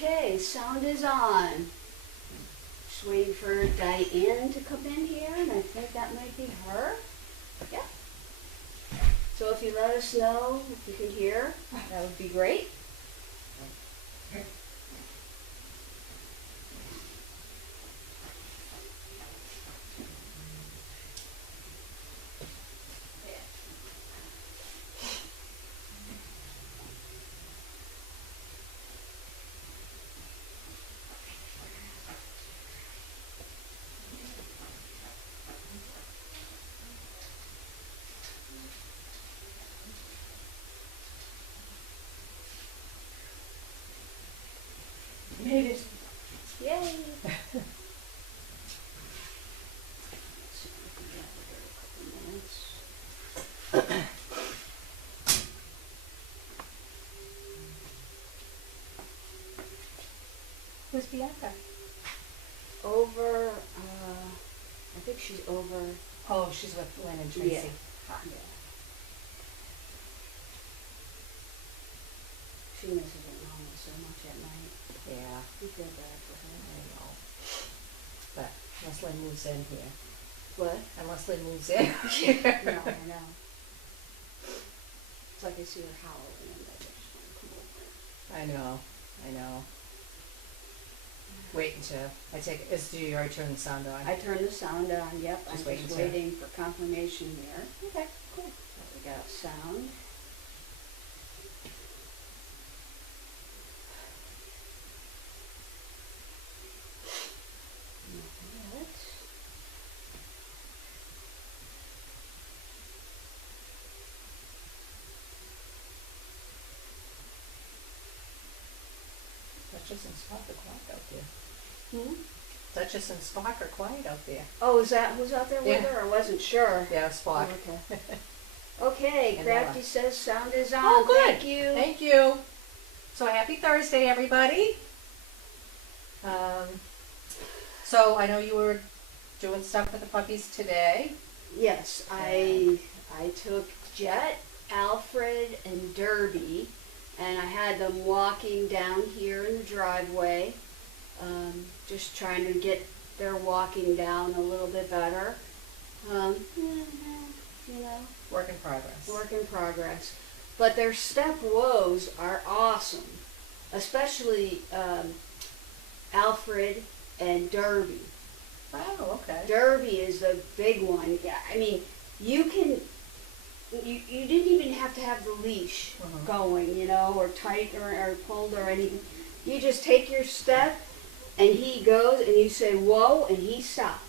Okay, sound is on. Just waiting for Diane to come in here, and I think that might be her. Yeah. So if you let us know if you can hear, that would be great. Made it. Yay! Let's see if we can get here in a couple minutes. Who's Bianca? Over, I think she's over. Oh, she's with Lynn and Tracy. Yeah. Ah. Yeah. She misses it home so much at night. Yeah, We feel bad for I her. know. But unless Lynn moves in here. What? Unless Lynn moves in No, here. I know. It's like I see her howling and I just want to come over. I know. Wait until I take, do you already turn the sound on? I turned the sound on, yep. Just I'm waiting just to- waiting for confirmation here. Okay, cool. We got sound. Not yet. Duchess and Spock are quiet out there. Hmm? Duchess and Spock are quiet out there. Oh, is that who's out there with Yeah. her? I wasn't sure. Yeah, Spock. Oh, okay. Okay, And Crafty says sound is on. Oh, good. Thank you. Thank you. So happy Thursday, everybody. So I know you were doing stuff with the puppies today. Yes, I took Jet, Alfred, and Derby, and I had them walking down here in the driveway, just trying to get their walking down a little bit better. You know, Work in progress. work in progress. But their step woes are awesome, especially Alfred and Derby. Oh, okay. Derby is the big one. Yeah, I mean, you didn't even have to have the leash Mhm. going, you know, or tight or pulled or anything. You just take your step, and he goes, and you say whoa, and he stops.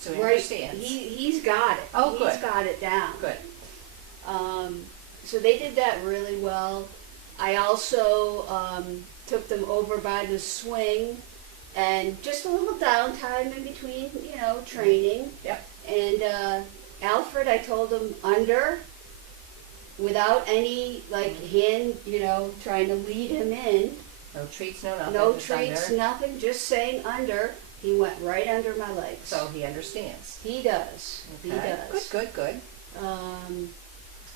So he understands. He's got it. Oh, good. He's got it down. Good. So they did that really well. I also took them over by the swing, and just a little downtime in between, you know, training. Yep. And Alfred, I told him under, without any like hand, you know, trying to lead him in. No treats, no nothing. No just treats, under. nothing, just saying under. He went right under my legs. So he understands. He does. He Okay. does. Good.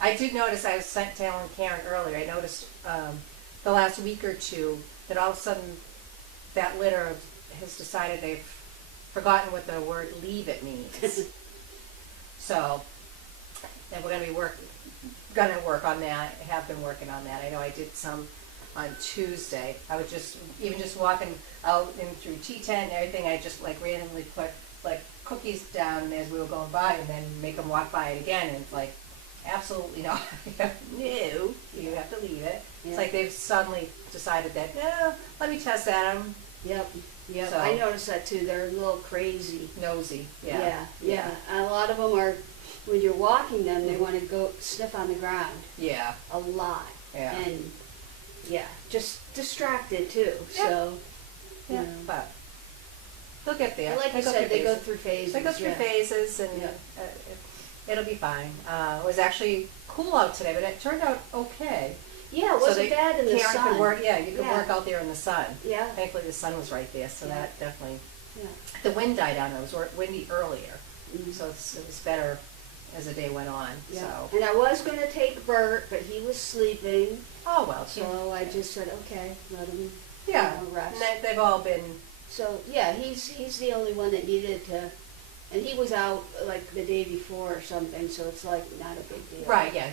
I did notice, I was telling Karen earlier, I noticed the last week or two that all of a sudden that litter has decided they've forgotten what the word leave it means. So, and we're going to be work on that. I have been working on that. I know I did some on Tuesday. I was just walking out and through T10 and everything, I just like randomly put like cookies down as we were going by and then make them walk by it again, and it's like, absolutely not. No, you have to leave it. Yeah. It's like they've suddenly decided that, no, let me test that. I'm Yep. So- I noticed that too. They're a little crazy. nosy. Yeah. A lot of them are, when you're walking them, they want to go sniff on the ground Yeah. a lot. Yeah. And yeah, just distracted too. Yeah. So, Yeah. you know. But they'll get there. And like you They'll said, they go phases. through phases. They go through yeah. phases, and Yeah. it'll be fine. It was actually cool out today, but it turned out okay. Yeah, it So wasn't bad in the Karen sun. could work. Yeah, you could Yeah. work out there in the sun. Yeah. Thankfully, the sun was right there, so Yeah. that definitely. Yeah. The wind died down. It was windy earlier, Mhm. so it was better as the day went on. Yeah. So. And I was going to take Bert, but he was sleeping. Oh well. So I just said, okay, let him Yeah, you know, rest. and they've all been, So yeah, he's the only one that needed to, and he was out like the day before or something, so it's like not a big deal. right, yeah,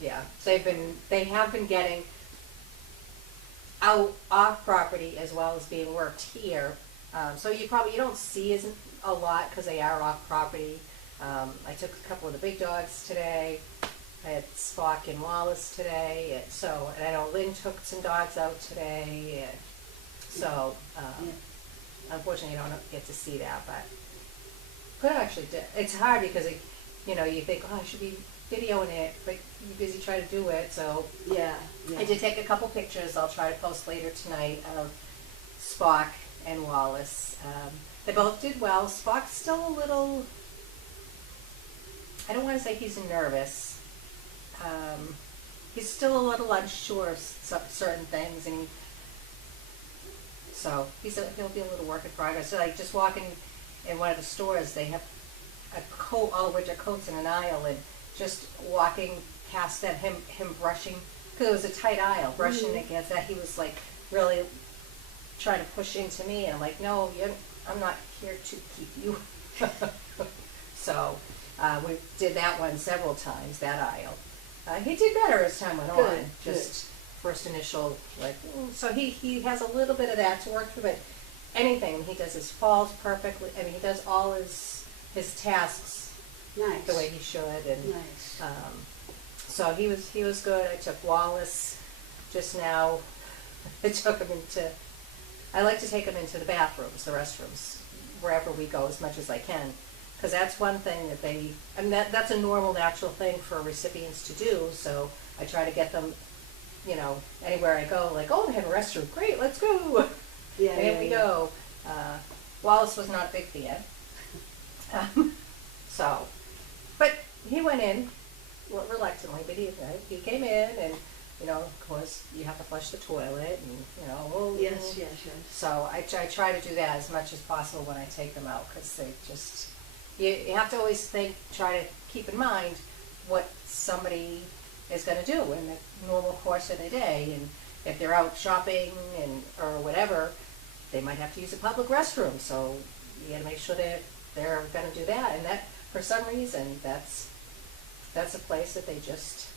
yeah. They have been getting out off property as well as being worked here. So you don't see as a lot because they are off property. I took a couple of the big dogs today. I had Spock and Wallace today. And I know Lynn took some dogs out today. So unfortunately, I don't get to see that, but could actually do. It's hard because you think, oh, I should be videoing it, but you're busy trying to do it. So Yeah. I did take a couple pictures. I'll try to post later tonight of Spock and Wallace. They both did well. Spock's still a little, I don't want to say he's nervous. He's still a little unsure of certain things, and so he'll be a little work in progress. So like just walking in one of the stores, they have a coat, all of which are coats in an aisle, and just walking past them, him brushing, because it was a tight aisle, brushing against that. He was like really trying to push into me, and I'm like, no, I'm not here to keep you. So we did that one several times, that aisle. He did better as time went on. Just first initial, like, so he has a little bit of that to work through, but anything, he does his falls perfectly. I mean, he does all his tasks Nice. the way he should, and Nice. so he was good. I took Wallace just now. I like to take him into the bathrooms, the restrooms, wherever we go as much as I can, because that's one thing that that's a normal, natural thing for recipients to do. So I try to get them, anywhere I go, like, oh, they have a restroom, great, let's go. Yeah. And in we go. Wallace was not a big fan. But he went in reluctantly, but he came in, and of course you have to flush the toilet, and Yes. So I try to do that as much as possible when I take them out, because they just, you have to always try to keep in mind what somebody is going to do in the normal course of the day, and if they're out shopping or whatever, they might have to use a public restroom, so you got to make sure that they're going to do that, and that, for some reason, that's a place that they just,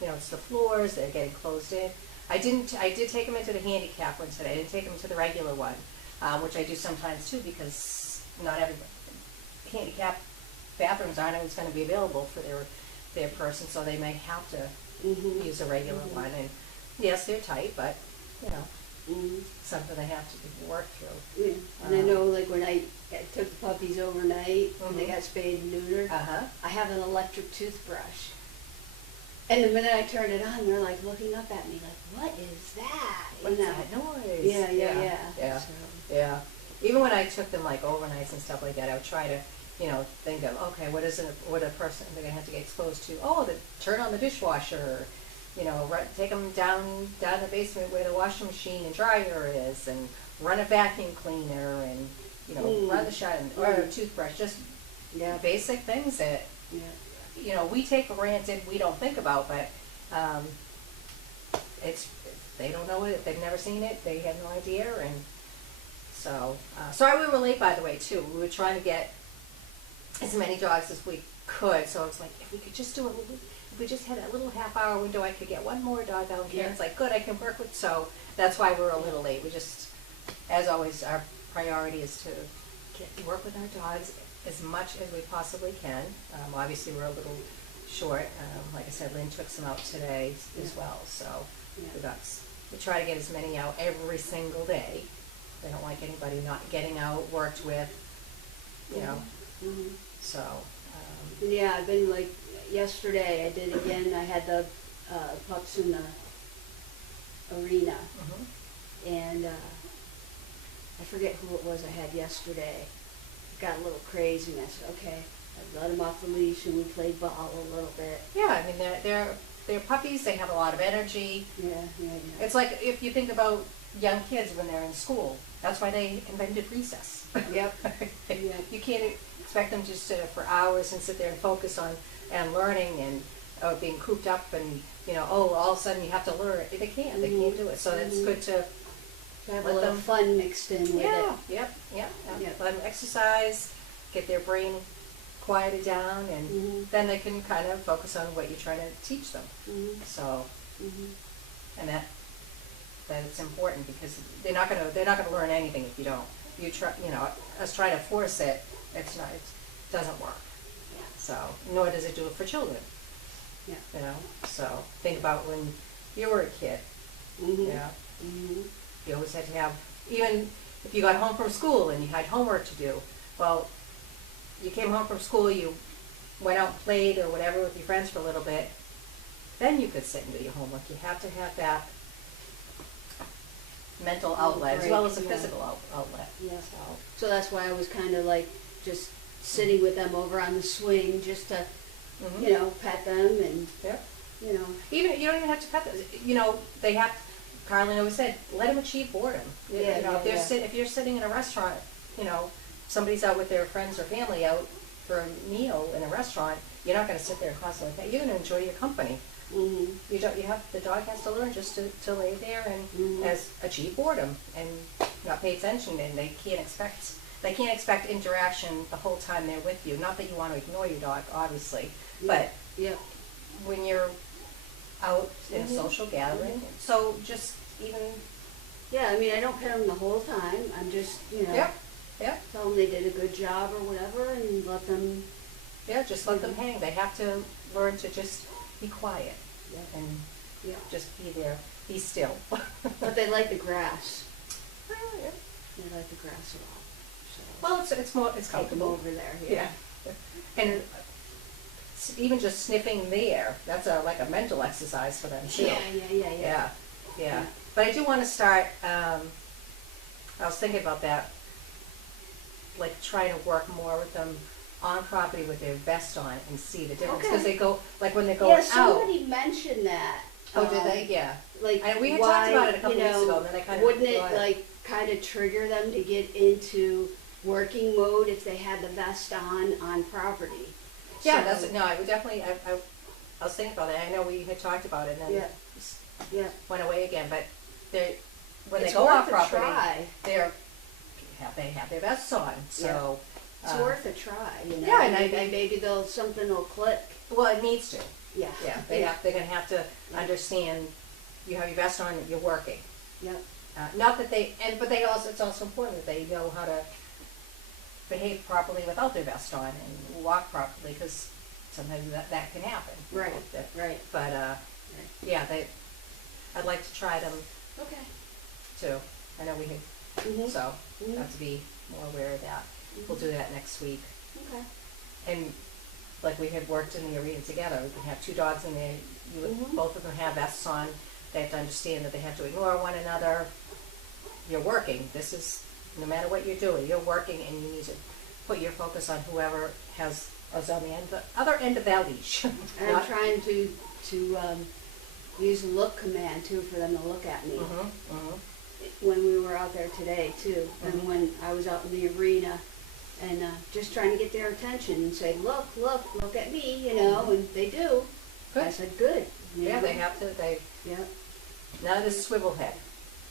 it's the floors, they're getting closed in. I did take them into the handicap one today. I didn't take them to the regular one, which I do sometimes too, because not every handicap bathrooms aren't always going to be available for their person, so they may have to use a regular one. And yes, they're tight, but something they have to work through. Yeah. And I know, like, when I took the puppies overnight, and they got spayed and neutered, I have an electric toothbrush. And the minute I turned it on, they're like looking up at me like, what is that? What's that noise? Yeah. So. Yeah. Even when I took them like overnights and stuff like that, I would try to, think of, okay, what a person they're gonna have to get exposed to? Oh, turn on the dishwasher. Take them down the basement where the washing machine and dryer is, and run a vacuum cleaner, and run the shower, or a toothbrush. Just basic things that we take for granted, we don't think about, but they don't know it, they've never seen it, they have no idea, and so sorry we were late, by the way, too. We were trying to get as many dogs as we could, so it's like, if we could just do if we just had a little half-hour window, I could get one more dog out here. It's like, good, I can work with, so that's why we're a little late. We just, as always, our priority is to work with our dogs as much as we possibly can. Obviously, we're a little short. Like I said, Lynn took some out today as well, so we try to get as many out every single day. They don't like anybody not getting out, worked with, so. Yeah, I've been like, yesterday I did again, I had the pups in the arena, and I forget who it was I had yesterday. It got a little crazy, and I said, okay, I let them off the leash, and we played ball a little bit. Yeah, I mean, they're puppies, they have a lot of energy. Yeah. It's like if you think about young kids when they're in school, that's why they invented recess. Yep. You can't expect them just to, for hours, and sit there and focus on and learning and being cooped up, and all of a sudden you have to learn. They can't do it. So it's good to Have a let little them, fun mixed in with yeah, it. yep, yep. Yep. Let them exercise, get their brain quieted down, and Mhm. then they can kind of focus on what you're trying to teach them. Mhm. So, Mhm. and that's important because they're not gonna learn anything if you don't. You try, us trying to force it, it doesn't work. Yeah. So, nor does it do it for children. Yeah. So think about when you were a kid. Mhm. Yeah. Mhm. You always had to have, even if you got home from school and you had homework to do, well, you came home from school, you went out and played or whatever with your friends for a little bit, then you could sit and do your homework. You have to have that mental outlet as well as a break, physical outlet. Yeah. So that's why I was kind of like just sitting with them over on the swing, just to, pet them and, Yeah. you You don't even have to pet them. They have, Carlin always said, let them achieve boredom. If you're sitting in a restaurant, somebody's out with their friends or family out for a meal in a restaurant, you're not going to sit there and constantly pet. You're going to enjoy your company. Mhm. The dog has to learn just to lay there and Mhm. achieve boredom and not pay attention, and they can't expect interaction the whole time they're with you. Not that you want to ignore your dog, obviously, but Yeah. when you're out in Mhm. a social gathering, so just even Yeah, I mean, I don't pet them the whole time. I'm just, yeah, tell them they did a good job or whatever and let them, just let them hang. They have to learn to just be quiet Yeah. and yeah. just be there, be still. But they like the grass. Yeah. They like the grass a lot. So Well, it's take them comfortable. over there. Yeah. And even just sniffing the air, that's like a mental exercise for them too. Yeah. Yeah. But I do want to start, I was thinking about that, like trying to work more with them on property with their vest on and see the difference. Because Okay. they go, like when they're going Yeah, out. somebody mentioned that. Oh, did they? Yeah. Like, We had why, talked about it a couple weeks ago, and then I kind of wouldn't it forgot. like kind of trigger them to get into working mode if they had the vest on property? Yeah, So- I would definitely, I was thinking about that. I know we had talked about it and then Yeah. just Yeah. went away again, but when It's they go worth off a property, try. they have their vests on, so. It's worth a try, Yeah, and maybe something will click. Well, it needs to. Yeah. Yeah, they're gonna have to understand, you have your vest on, you're working. Yeah. Not that but it's also important that they know how to behave properly without their vest on and walk properly, because sometimes that can happen. Right. Right. But, yeah, I'd like to try them Okay. too. I know we had, Mhm. so, Mhm. have to be more aware of that. We'll do that next week. Okay. And like we had worked in the arena together, we can have two dogs in there, Mhm. both of them have vests on, they have to understand that they have to ignore one another. You're working, no matter what you're doing, you're working, and you need to put your focus on whoever is on the other end of that leash. And I'm trying to use the look command too for them to look at me. When we were out there today too, and when I was out in the arena, and just trying to get their attention and say, look at me, and they do. Good. I said, good. Yeah, they have to, Yeah. none of this swivel head.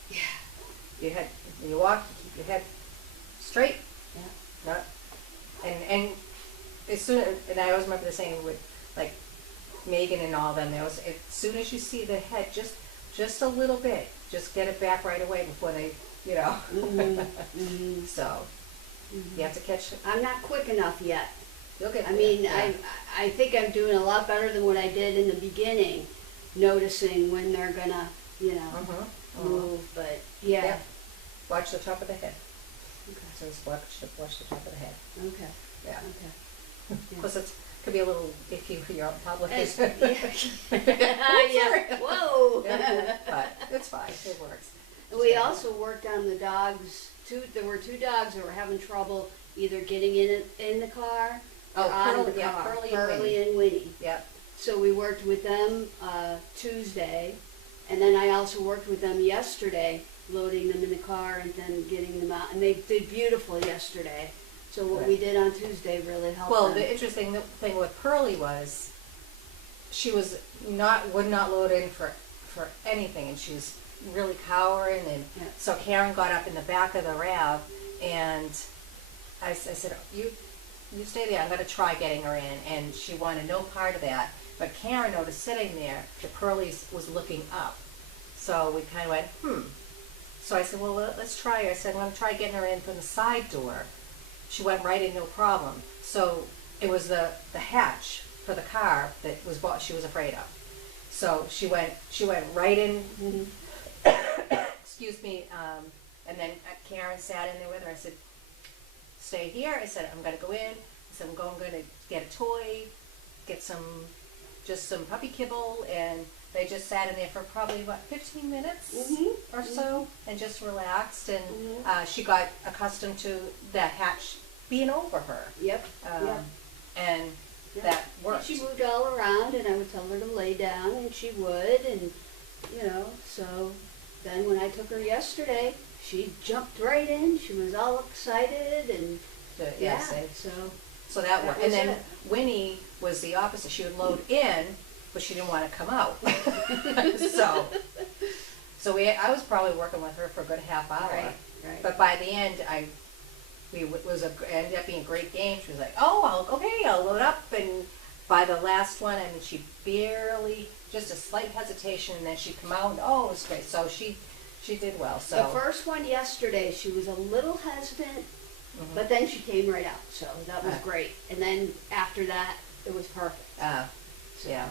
Yeah. When you walk, you keep your head straight. Yeah. Not, and as soon and I always remember the saying with like Megan and all them, as soon as you see the head just a little bit, just get it back right away before they, Mhm. So you have to catch. I'm not quick enough yet. You'll get. I mean, yeah. I think I'm doing a lot better than what I did in the beginning, noticing when they're gonna, move. But yeah. Yeah. Watch the top of the head. Okay. So just watch the top of the head. Okay. Yeah. Okay. Plus it could be a little iffy if you're out in public. Yeah. Whoa. Yeah, but it's fine. It works. We also worked on the dogs. There were two dogs that were having trouble either getting in the car or out of the car. Pearly and Winnie. Yep. So we worked with them Tuesday, and then I also worked with them yesterday, loading them in the car and then getting them out. And they did beautiful yesterday. So what we did on Tuesday really helped Well, them. the interesting thing with Pearly was she would not load in for anything, and she was really cowering, and Yeah. so Karen got up in the back of the RAV, and I said, you stay there, I'm gonna try getting her in, and she wanted no part of that. But Karen noticed sitting there, the Pearlies was looking up. So we kind of went, So I said, well, let's try her. I said, I'm gonna try getting her in from the side door. She went right in, no problem. So it was the hatch for the car that was what she was afraid of. So she went right in, excuse me, and then Karen sat in there with her. I said, stay here. I said, I'm gonna go in. I said, I'm gonna get a toy, get just some puppy kibble, and they just sat in there for probably, 15 minutes or so, and just relaxed, and she got accustomed to the hatch being over her. Yep. And that worked. And she moved all around, and I would tell her to lay down, and she would, and, so then when I took her yesterday, she jumped right in. She was all excited, and so that worked. And then Winnie was the opposite. She would load in, but she didn't want to come out. so I was probably working with her for a good half hour. Right. But by the end, ended up being a great game. She was like, "Oh, I'll load up." And by the last one, she barely, just a slight hesitation, and then she'd come out, and it was great. So she did well. So the first one yesterday, she was a little hesitant, but then she came right out. So that was great. And then after that, it was perfect. Yeah.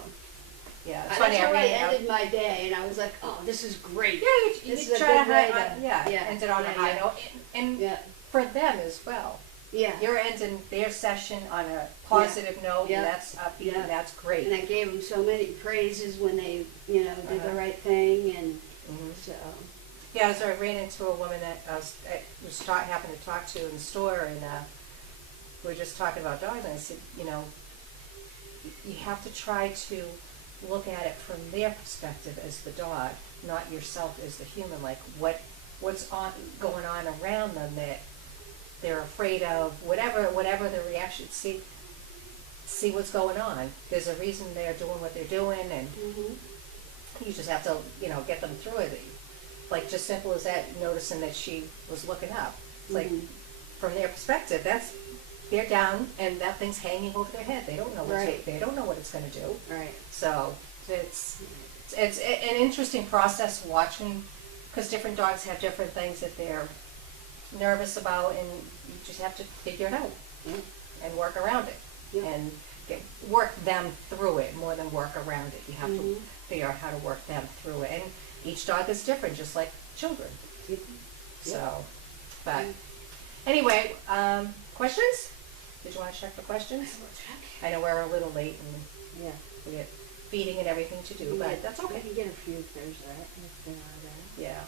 That's how I ended my day, and I was like, "Oh, this is great." Yeah, this you is a try good to way to end it on a high note, and for them as well. Yeah. You're ending their session on a positive note, and that's upbeat, and that's great. And I gave them so many praises when they, did the right thing, and so. Yeah, so I ran into a woman that I happened to talk to in the store, and we were just talking about dogs, and I said, you have to try to look at it from their perspective as the dog, not yourself as the human. Like what's going on around them that they're afraid of, whatever the reaction. See what's going on. There's a reason they're doing what they're doing, and you just have to get them through it. Like just simple as that, noticing that she was looking up. It's like from their perspective, they're down, and that thing's hanging over their head. They don't know they don't know what it's going to do. Right. So it's an interesting process watching, because different dogs have different things that they're nervous about, and you just have to figure it out and work around it and work them through it more than work around it. You have to figure out how to work them through it, and each dog is different, just like children. So, but anyway, questions? Did you want to check for questions? I will check. I know we're a little late, and we get feeding and everything to do, but that's okay. I can get a few if there's that, if there are that. Yeah.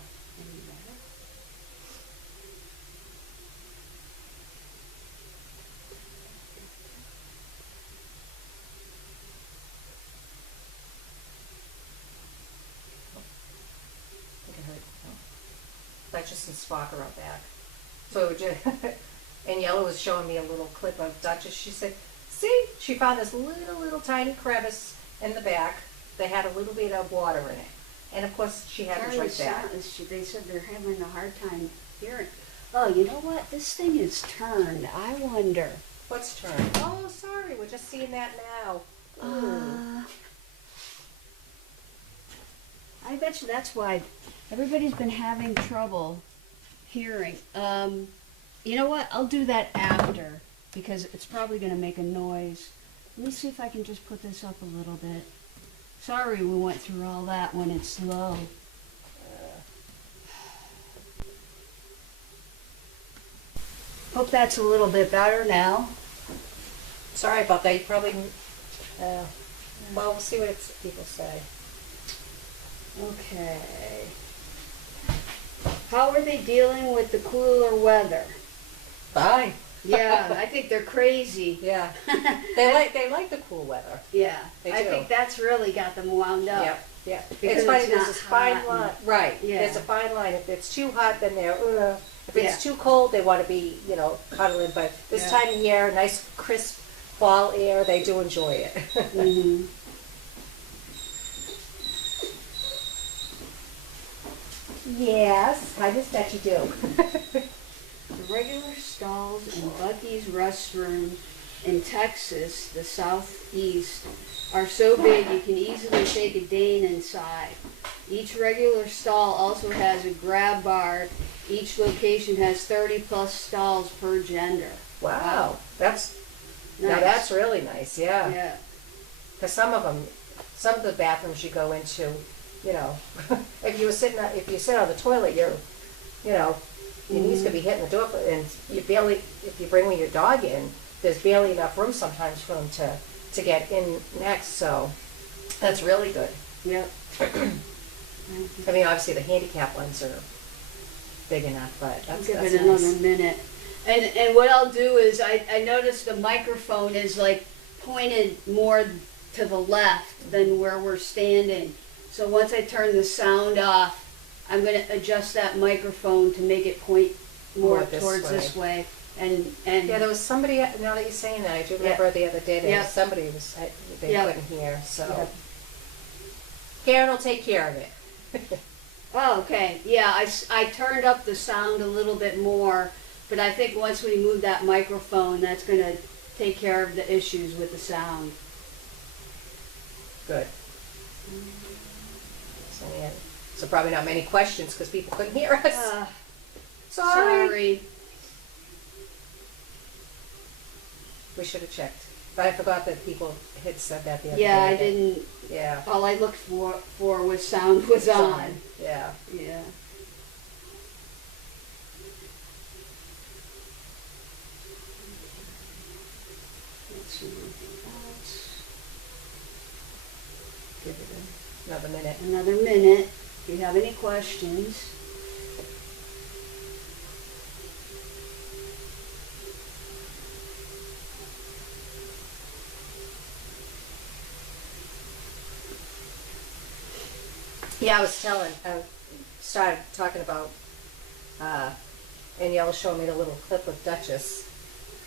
I think I heard, Duchess and Spock are out back. So and Yellow was showing me a little clip of Duchess. She said, see, she found this little tiny crevice in the back that had a little bit of water in it. And of course, she had to drink that. They said they're having a hard time hearing. Oh, you know what? This thing is turned. I wonder. What's turned? Oh, sorry. We're just seeing that now. I bet you that's why everybody's been having trouble hearing. You know what? I'll do that after, because it's probably going to make a noise. Let me see if I can just put this up a little bit. Sorry we went through all that when it's low. Hope that's a little bit better now. Sorry about that. You probably, well, we'll see what people say. Okay. How are they dealing with the cooler weather? Fine. Yeah, I think they're crazy. Yeah. They like the cool weather. Yeah. They do. I think that's really got them wound up. Yep. Yeah. Because it's funny, it's there's not a fine hot line. and- Right. Yeah. There's a fine line. If it's too hot, then they're, if it's Yeah. too cold, they want to be, cuddling. But this time of year, nice crisp fall air, they do enjoy it. Yes, I just bet you do. The regular stalls in Bucky's restroom in Texas, the southeast, are so big you can easily take a Dane inside. Each regular stall also has a grab bar. Each location has 30 plus stalls per gender. Wow, that's Nice. now that's really nice. Yeah, Yeah. because some of the bathrooms you go into, you know, if you sit on the toilet, your knees could be hitting the door, and if you bring your dog in, there's barely enough room sometimes for them to get in next. So that's really good. Yep. I mean, obviously the handicap ones are big enough, but I'll that's give nice. it another minute. And what I'll do is I noticed the microphone is like pointed more to the left than where we're standing. So once I turn the sound off, I'm going to adjust that microphone to make it point more towards this way. And Yeah, there was somebody, now that you're saying that, I do remember the other day, there was somebody they couldn't hear, so. Karen will take care of it. Oh, okay. Yeah, I turned up the sound a little bit more, but I think once we move that microphone, that's going to take care of the issues with the sound. Good. So probably not many questions because people couldn't hear us. Sorry. We should have checked. But I forgot that people had said that the other day. Yeah, I didn't. Yeah. All I looked for was sound was on. Yeah. Yeah. Let's see anything else. Give it another minute. Another minute. If you have any questions. Yeah, I started talking about, Danielle showed me the little clip of Duchess.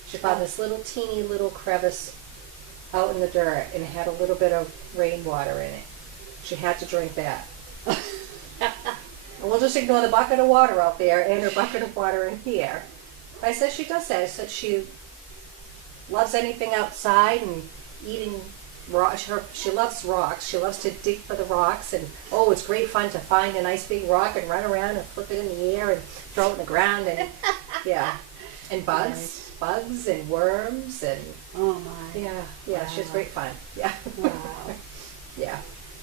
She found this little teeny little crevice out in the dirt and it had a little bit of rainwater in it. She had to drink that. And we'll just ignore the bucket of water out there and her bucket of water in here. I said she does that. I said she loves anything outside and eating rocks. She loves rocks. She loves to dig for the rocks, and oh, it's great fun to find a nice big rock and run around and flip it in the air and throw it in the ground, and yeah, and bugs and worms and Oh my. yeah, Wow. she's great fun. Yeah, Wow. yeah.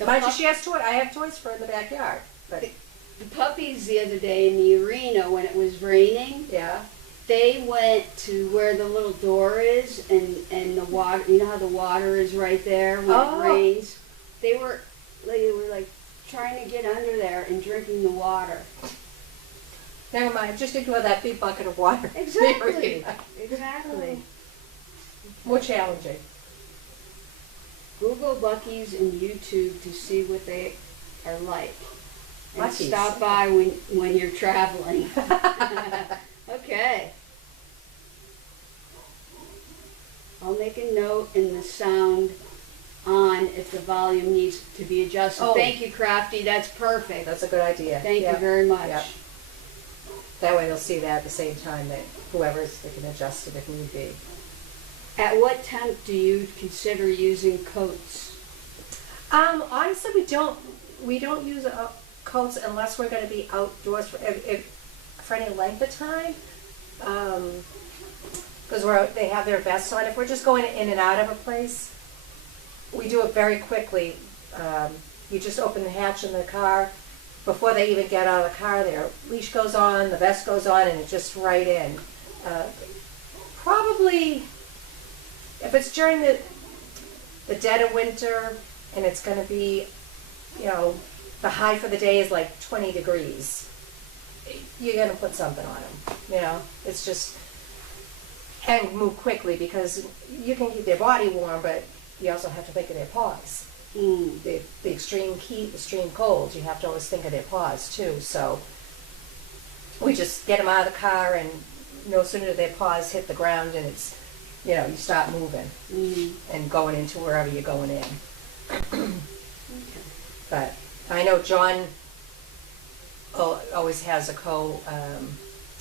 Mind you, she has toys. I have toys for her in the backyard, but The puppies the other day in the arena when it was raining, yeah. they went to where the little door is and the water, you know how the water is right there when it rains? They were like trying to get under there and drinking the water. Never mind. Just ignore that big bucket of water. Exactly. Exactly. More challenging. Google Bucky's and YouTube to see what they are like. And Buc-ee's. stop by when you're traveling. Okay. I'll make a note in the sound on if the volume needs to be adjusted. Oh. Thank you, Crafty. That's perfect. That's a good idea. Thank Yeah. you very much. Yeah. That way they'll see that at the same time that they can adjust it if need be. At what temp do you consider using coats? Honestly, we don't use coats unless we're going to be outdoors for any length of time. Because they have their vests on. If we're just going in and out of a place, we do it very quickly. You just open the hatch in the car. Before they even get out of the car, their leash goes on, the vest goes on, and it's just right in. Probably, if it's during the dead of winter, and it's going to be, the high for the day is like 20 degrees, you're going to put something on them. It's just, and move quickly because you can keep their body warm, but you also have to think of their paws. The extreme heat, extreme cold, you have to always think of their paws too. So we just get them out of the car, and no sooner do their paws hit the ground, and it's, you start moving and going into wherever you're going in. Okay. But I know John always has a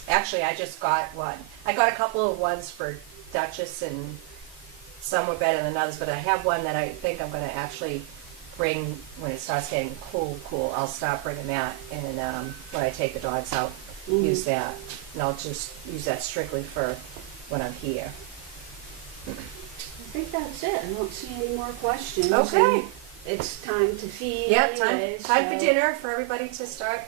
actually I just got one. I got a couple of ones for Duchess, and some were better than others, but I have one that I think I'm going to actually bring when it starts getting cool. I'll start bringing that, and when I take the dogs out, use that. And I'll just use that strictly for when I'm here. I think that's it. I don't see any more questions. Okay. And it's time to feed. Yeah, anyway, time for so- dinner for everybody to start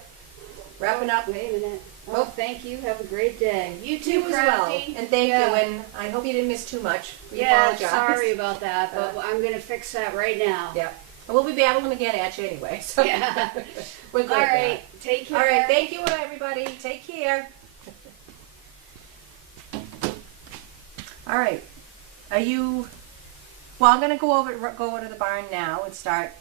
wrapping up. Wait a minute. Oh, thank you. Have a great day. You too, You as well. Crafty. And thank Yeah. you, and I hope you didn't miss too much. We Yeah, apologize. sorry about that, but I'm going to fix that right now. Yeah. And we'll be babbling again at you anyway. So Yeah. we're good. All at right. that. Take care. All right. Thank you, everybody. Take care. All right. Are you? Well, I'm gonna go over to the barn now and start